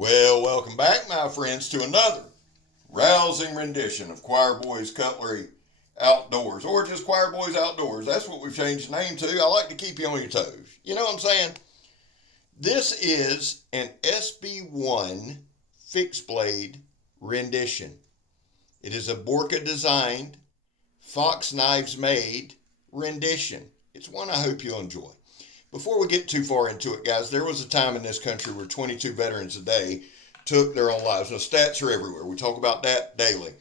Well, welcome back, my friends, to another rousing rendition of Choir Boys Cutlery Outdoors, or just Choir Boys Outdoors. That's what we've changed the name to. I like to keep you on your toes. You know what I'm saying? This is an SB1 FIXED BLADE rendition. It is a Borka designed, Fox knives made rendition. It's one I hope you'll enjoy. Before we get too far into it, guys, there was a time in this country where 22 veterans a day took their own lives. Now, stats are everywhere. We talk about that daily.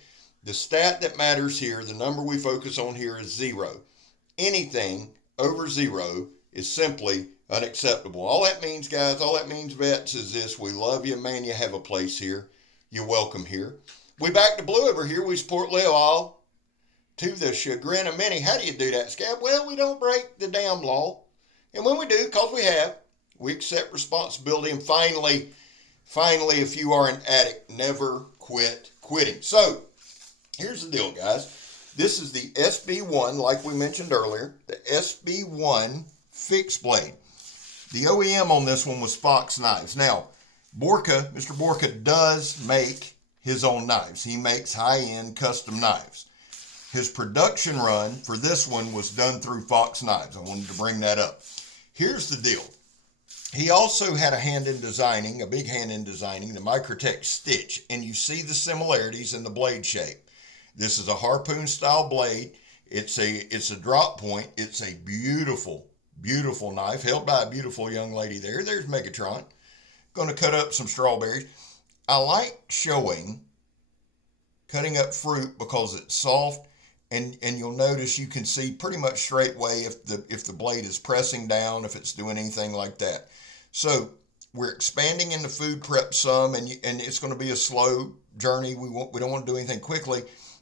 The stat that matters here, the number we focus on here, is 0. Anything over 0 is simply unacceptable. All that means, guys, all that means, vets, is this: we love you, man. You have a place here. You're welcome here. We back to blue over here. We support Leo all to the chagrin of many. How do you do that, Scab? Well, we don't break the damn law. And when we do, because we accept responsibility. And finally, if you are an addict, never quit quitting. So, here's the deal, guys. This is the SB1, like we mentioned earlier, the SB1 FIXED BLADE. The OEM on this one was Fox Knives. Now, Borka, Mr. Borka, does make his own knives. He makes high-end custom knives. His production run for this one was done through Fox Knives. I wanted to bring that up. Here's the deal. He also had a big hand in designing the Microtech stitch, and you see the similarities in the blade shape. This is a harpoon style blade. It's a drop point. It's a beautiful, beautiful knife held by a beautiful young lady there. There's Megatron. Going to cut up some strawberries. I like showing cutting up fruit because it's soft. And you'll notice you can see pretty much straightway if the blade is pressing down, if it's doing anything like that. So we're expanding into food prep some, and it's going to be a slow journey. We don't want to do anything quickly,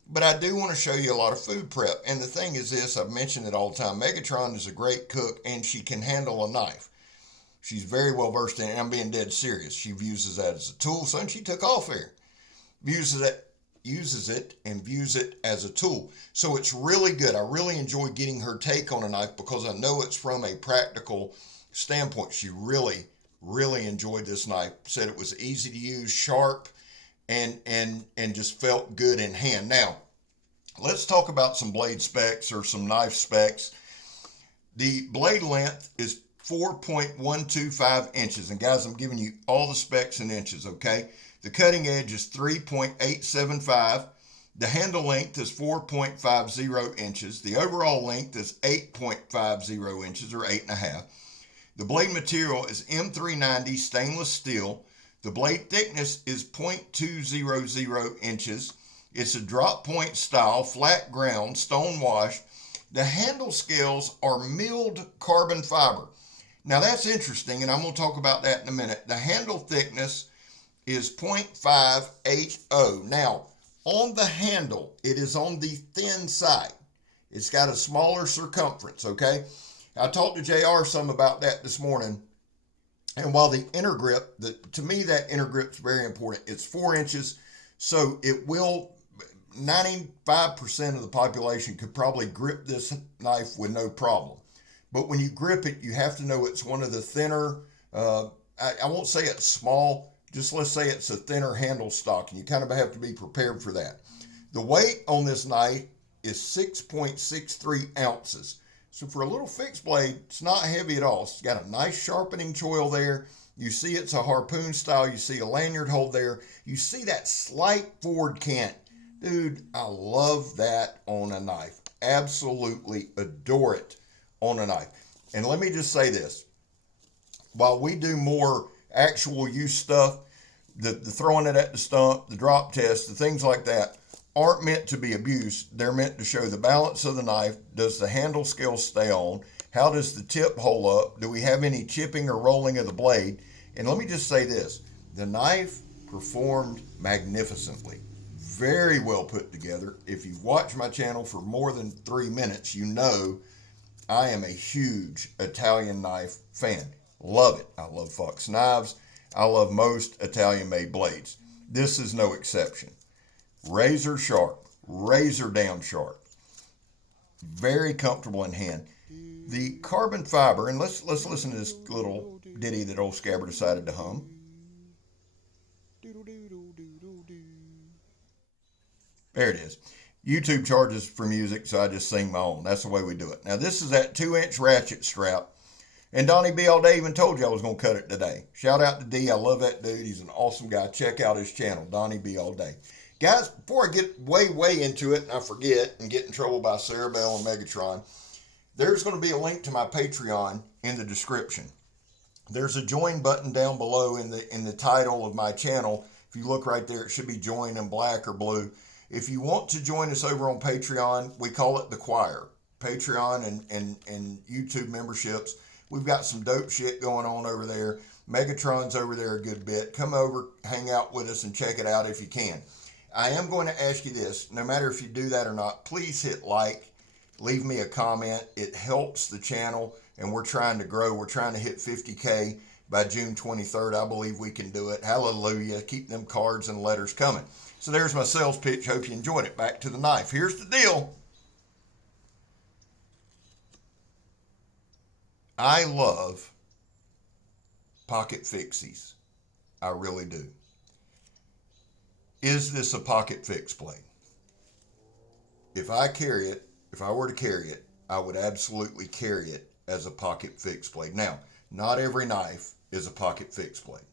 but I do want to show you a lot of food prep. And the thing is this: I've mentioned it all the time. Megatron is a great cook, and she can handle a knife. She's very well versed in it, and I'm being dead serious. She uses that as a tool. Son, she took off here. Uses it and views it as a tool. So it's really good. I really enjoy getting her take on a knife because I know it's from a practical standpoint. She really, really enjoyed this knife. Said it was easy to use, sharp, and just felt good in hand. Now, let's talk about some blade specs or some knife specs. The blade length is 4.125 inches. And guys, I'm giving you all the specs in inches, okay? The cutting edge is 3.875. The handle length is 4.50 inches. The overall length is 8.50 inches, or 8.5. The blade material is M390 stainless steel. The blade thickness is 0.200 inches. It's a drop point style, flat ground, stone wash. The handle scales are milled carbon fiber. Now that's interesting, and I'm going to talk about that in a minute. The handle thickness is 0.580. Now, on the handle, it is on the thin side. It's got a smaller circumference, okay? I talked to JR some about that this morning. And while the inner grip, to me that inner grip is very important. It's 4 inches, so it will, 95% of the population could probably grip this knife with no problem. But when you grip it, you have to know it's one of the thinner, I won't say it's small, just let's say it's a thinner handle stock, and you kind of have to be prepared for that. The weight on this knife is 6.63 ounces. So for a little fixed blade, it's not heavy at all. It's got a nice sharpening choil there. You see it's a harpoon style. You see a lanyard hold there. You see that slight forward cant. Dude, I love that on a knife. Absolutely adore it on a knife. And let me just say this. While we do more actual use stuff, the throwing it at the stump, the drop test, the things like that aren't meant to be abused. They're meant to show the balance of the knife. Does the handle scale stay on? How does the tip hold up? Do we have any chipping or rolling of the blade? And let me just say this. The knife performed magnificently. Very well put together. If you've watched my channel for more than 3 minutes, you know I am a huge Italian knife fan. Love it. I love Fox knives. I love most Italian-made blades. This is no exception. Razor sharp, razor down sharp. Very comfortable in hand. The carbon fiber, and let's listen to this little ditty that old Scabber decided to hum. There it is. YouTube charges for music, so I just sing my own. That's the way we do it. Now, this is that 2-inch ratchet strap. And Donnie B all day even told you I was going to cut it today. Shout out to D. I love that dude. He's an awesome guy. Check out his channel, Donnie B all day. Guys, before I get way into it and I forget and get in trouble by Sarah Bell and Megatron, there's going to be a link to my Patreon in the description. There's a join button down below in the title of my channel. If you look right there, it should be join in black or blue. If you want to join us over on Patreon, we call it the choir. Patreon and YouTube memberships. We've got some dope shit going on over there. Megatron's over there a good bit. Come over, hang out with us, and check it out if you can. I am going to ask you this. No matter if you do that or not, please hit like. Leave me a comment. It helps the channel, and we're trying to grow. We're trying to hit 50K by June 23rd. I believe we can do it. Hallelujah. Keep them cards and letters coming. So there's my sales pitch. Hope you enjoyed it. Back to the knife. Here's the deal. I love pocket fixies. I really do. Is this a pocket fix blade? If I were to carry it, I would absolutely carry it as a pocket fix blade. Now, not every knife is a pocket fix blade,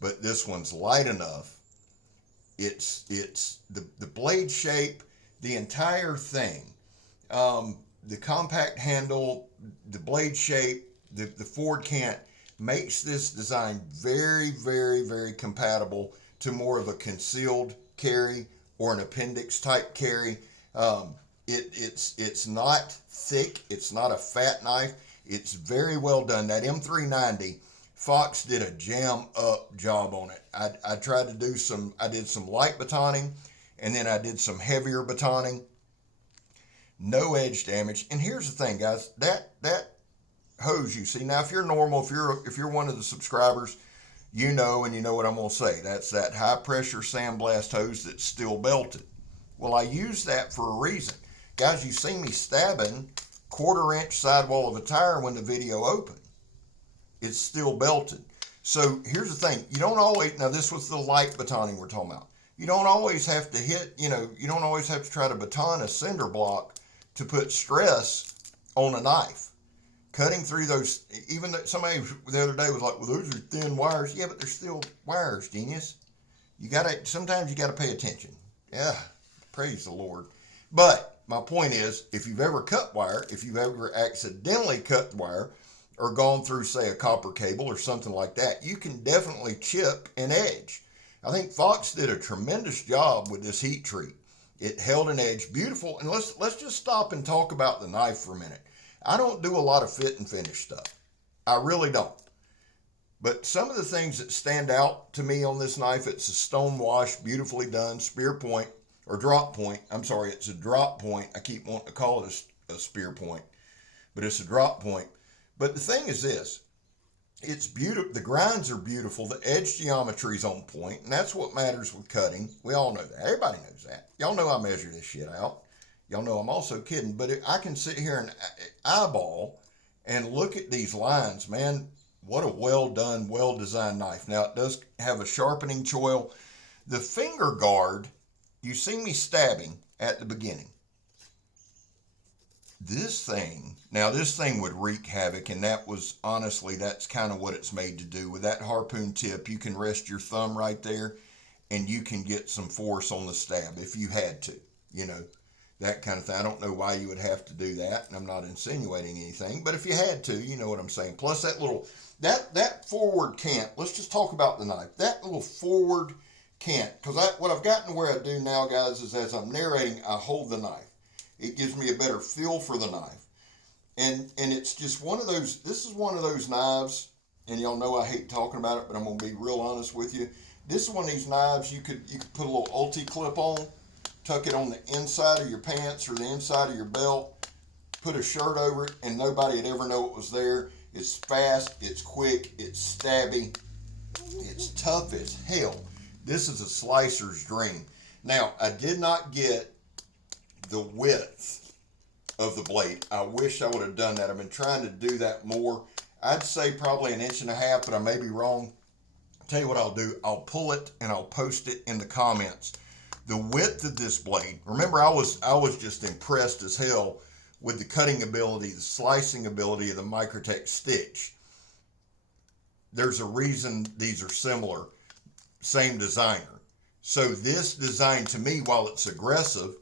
but this one's light enough. It's the blade shape, the entire thing, the compact handle, the blade shape, the forward cant makes this design very compatible to more of a concealed carry or an appendix type carry. It's not thick. It's not a fat knife. It's very well done. That M390, Fox did a jam up job on it. I tried to do I did some light batoning, and then I did some heavier batoning. No edge damage. And here's the thing, guys, that hose you see, now if you're normal, if you're one of the subscribers, you know what I'm going to say. That's that high pressure sandblast hose that's still belted. Well, I use that for a reason. Guys, you see me stabbing 1/4 inch sidewall of a tire when the video opened. It's still belted. So here's the thing. You don't always, now this was the light batoning we're talking about. You don't always have to hit, you don't always have to try to baton a cinder block to put stress on a knife. Cutting through those, even though somebody the other day was like, well, those are thin wires. Yeah, but they're still wires, genius. Sometimes you gotta pay attention. Yeah, praise the Lord. But my point is, if you've ever cut wire, if you've ever accidentally cut wire or gone through, say, a copper cable or something like that, you can definitely chip an edge. I think Fox did a tremendous job with this heat treat. It held an edge, beautiful. And let's just stop and talk about the knife for a minute. I don't do a lot of fit and finish stuff. I really don't. But some of the things that stand out to me on this knife, it's a stone wash, beautifully done, spear point, or drop point. I'm sorry, it's a drop point. I keep wanting to call it a spear point, but it's a drop point. But the thing is this, it's beautiful. The grinds are beautiful. The edge geometry is on point, and that's what matters with cutting. We all know that. Everybody knows that. Y'all know I measure this shit out. Y'all know I'm also kidding, but I can sit here and eyeball and look at these lines, man. What a well done, well designed knife. Now it does have a sharpening choil. The finger guard, you see me stabbing at the beginning. This thing would wreak havoc, and that's kind of what it's made to do. With that harpoon tip, you can rest your thumb right there, and you can get some force on the stab if you had to, that kind of thing. I don't know why you would have to do that, and I'm not insinuating anything, but if you had to, you know what I'm saying. Plus that forward cant, let's just talk about the knife. That little forward cant, because what I've gotten where I do now, guys, is as I'm narrating, I hold the knife. It gives me a better feel for the knife. And it's just one of those, this is one of those knives, and y'all know I hate talking about it, but I'm going to be real honest with you. This is one of these knives you could put a little ulti clip on, tuck it on the inside of your pants or the inside of your belt, put a shirt over it, and nobody would ever know it was there. It's fast, it's quick, it's stabby, it's tough as hell. This is a slicer's dream. Now, I did not get the width of the blade. I wish I would have done that. I've been trying to do that more. I'd say probably 1.5 inches, but I may be wrong. tell you what I'll do. I'll pull it and I'll post it in the comments. The width of this blade, remember I was just impressed as hell with the cutting ability, the slicing ability of the Microtech stitch. There's a reason these are similar, same designer. So this design to me, while it's aggressive,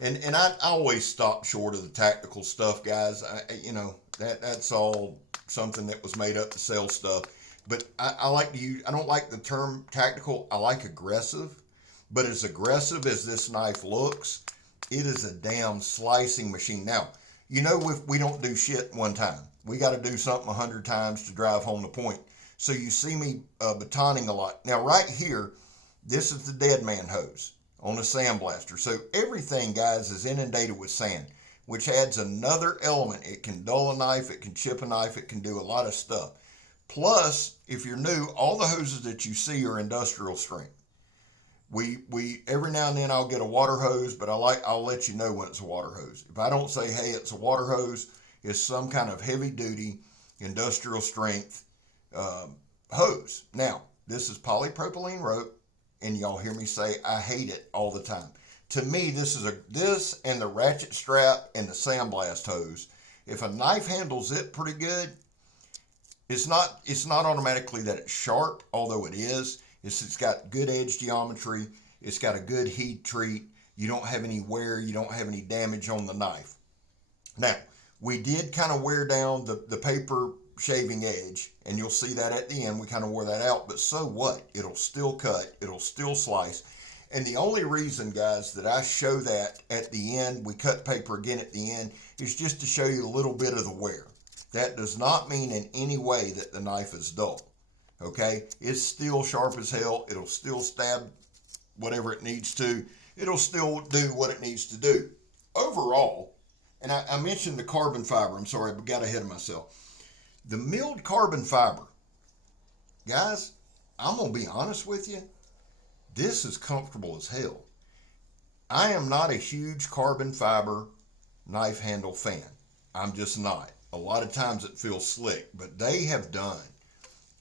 and I always stop short of the tactical stuff, guys. You know, that's all something that was made up to sell stuff. But I like to use, I don't like the term tactical. I like aggressive. But as aggressive as this knife looks, it is a damn slicing machine. Now, you know, we don't do shit one time. We got to do something 100 times to drive home the point. So you see me batoning a lot. Now, right here, this is the dead man hose on a sandblaster. So everything, guys, is inundated with sand, which adds another element. It can dull a knife, it can chip a knife, it can do a lot of stuff. Plus, if you're new, all the hoses that you see are industrial strength. We every now and then I'll get a water hose, but I'll let you know when it's a water hose. If I don't say, hey, it's a water hose, it's some kind of heavy duty industrial strength hose. Now, this is polypropylene rope, and y'all hear me say I hate it all the time. To me, this and the ratchet strap and the sandblast hose. If a knife handles it pretty good, it's not automatically that it's sharp, although it is. It's got good edge geometry. It's got a good heat treat. You don't have any wear. You don't have any damage on the knife. Now, we did kind of wear down the paper shaving edge, and you'll see that at the end. We kind of wore that out, but so what? It'll still cut. It'll still slice. And the only reason, guys, that I show that at the end, we cut paper again at the end, is just to show you a little bit of the wear. That does not mean in any way that the knife is dull. Okay, it's still sharp as hell. It'll still stab whatever it needs to. It'll still do what it needs to do. Overall, and I mentioned the carbon fiber. I'm sorry, I got ahead of myself. The milled carbon fiber, guys, I'm going to be honest with you. This is comfortable as hell. I am not a huge carbon fiber knife handle fan. I'm just not. A lot of times it feels slick, but they have done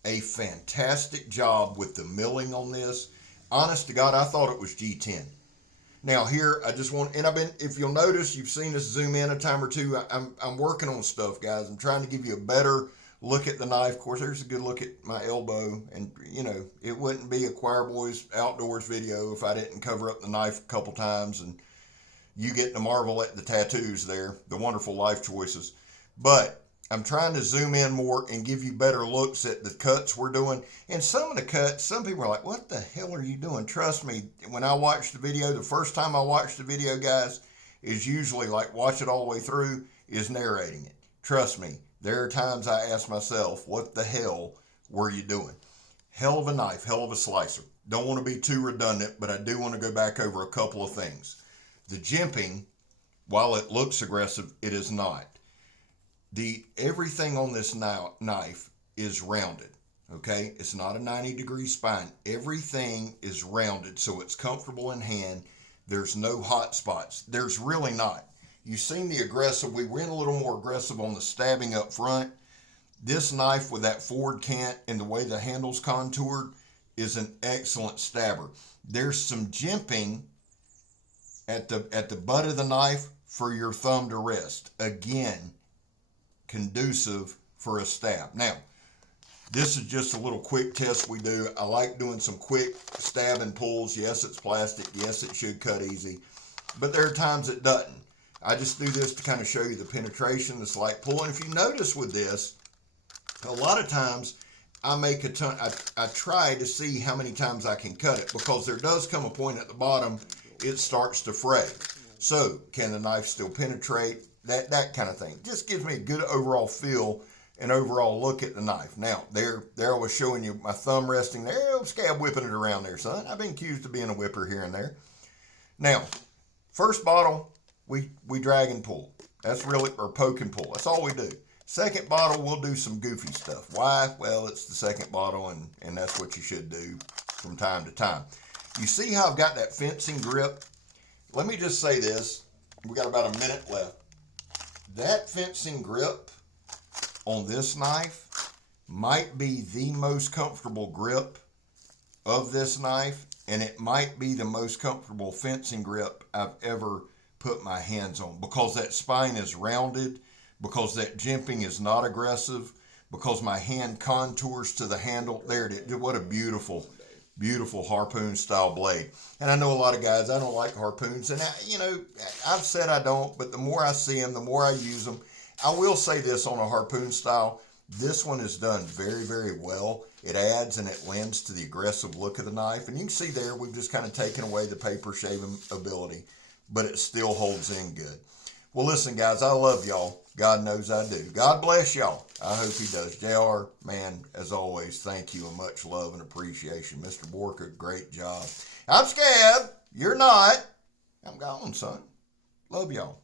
a fantastic job with the milling on this. Honest to God, I thought it was G10. Now here, I just want, and if you'll notice, you've seen us zoom in a time or two. I'm working on stuff, guys. I'm trying to give you a better look at the knife. Of course, there's a good look at my elbow, and you know, it wouldn't be a Choir Boys Outdoors video if I didn't cover up the knife a couple times, and you get to marvel at the tattoos there, the wonderful life choices. But I'm trying to zoom in more and give you better looks at the cuts we're doing. And some of the cuts, some people are like, what the hell are you doing? Trust me, when I watch the video, the first time I watch the video, guys, is usually like watch it all the way through, is narrating it. Trust me, there are times I ask myself, what the hell were you doing? Hell of a knife, hell of a slicer. Don't want to be too redundant, but I do want to go back over a couple of things. The jimping, while it looks aggressive, it is not. Everything on this knife is rounded, okay? It's not a 90-degree spine. Everything is rounded, so it's comfortable in hand. There's no hot spots. There's really not. You've seen the aggressive. We went a little more aggressive on the stabbing up front. This knife with that forward cant and the way the handle's contoured is an excellent stabber. There's some jimping at the butt of the knife for your thumb to rest. Again, conducive for a stab. Now, this is just a little quick test we do. I like doing some quick stab and pulls. Yes, it's plastic. Yes, it should cut easy. But there are times it doesn't. I just do this to kind of show you the penetration, the slight pull. And if you notice with this, a lot of times I make a ton. I try to see how many times I can cut it, because there does come a point at the bottom it starts to fray. So can the knife still penetrate? That kind of thing. Just gives me a good overall feel and overall look at the knife. Now, there I was showing you my thumb resting there. Oh, scab whipping it around there, son. I've been accused of being a whipper here and there. Now, first bottle, we drag and pull. That's really, or poke and pull. That's all we do. Second bottle, we'll do some goofy stuff. Why? Well, it's the second bottle, and that's what you should do from time to time. You see how I've got that fencing grip? Let me just say this. We got about a minute left. That fencing grip on this knife might be the most comfortable grip of this knife, and it might be the most comfortable fencing grip I've ever put my hands on, because that spine is rounded, because that jimping is not aggressive, because my hand contours to the handle. There it is. What a beautiful, beautiful harpoon style blade. And I know a lot of guys, I don't like harpoons, and I've said I don't, but the more I see them, the more I use them. I will say this on a harpoon style, this one is done very, very well. It adds and it lends to the aggressive look of the knife. And you can see there, we've just kind of taken away the paper shaving ability, but it still holds in good. Well, listen, guys, I love y'all. God knows I do. God bless y'all. I hope he does. JR, man, as always, thank you and much love and appreciation. Mr. Borka, great job. I'm scared. You're not. I'm gone, son. Love y'all.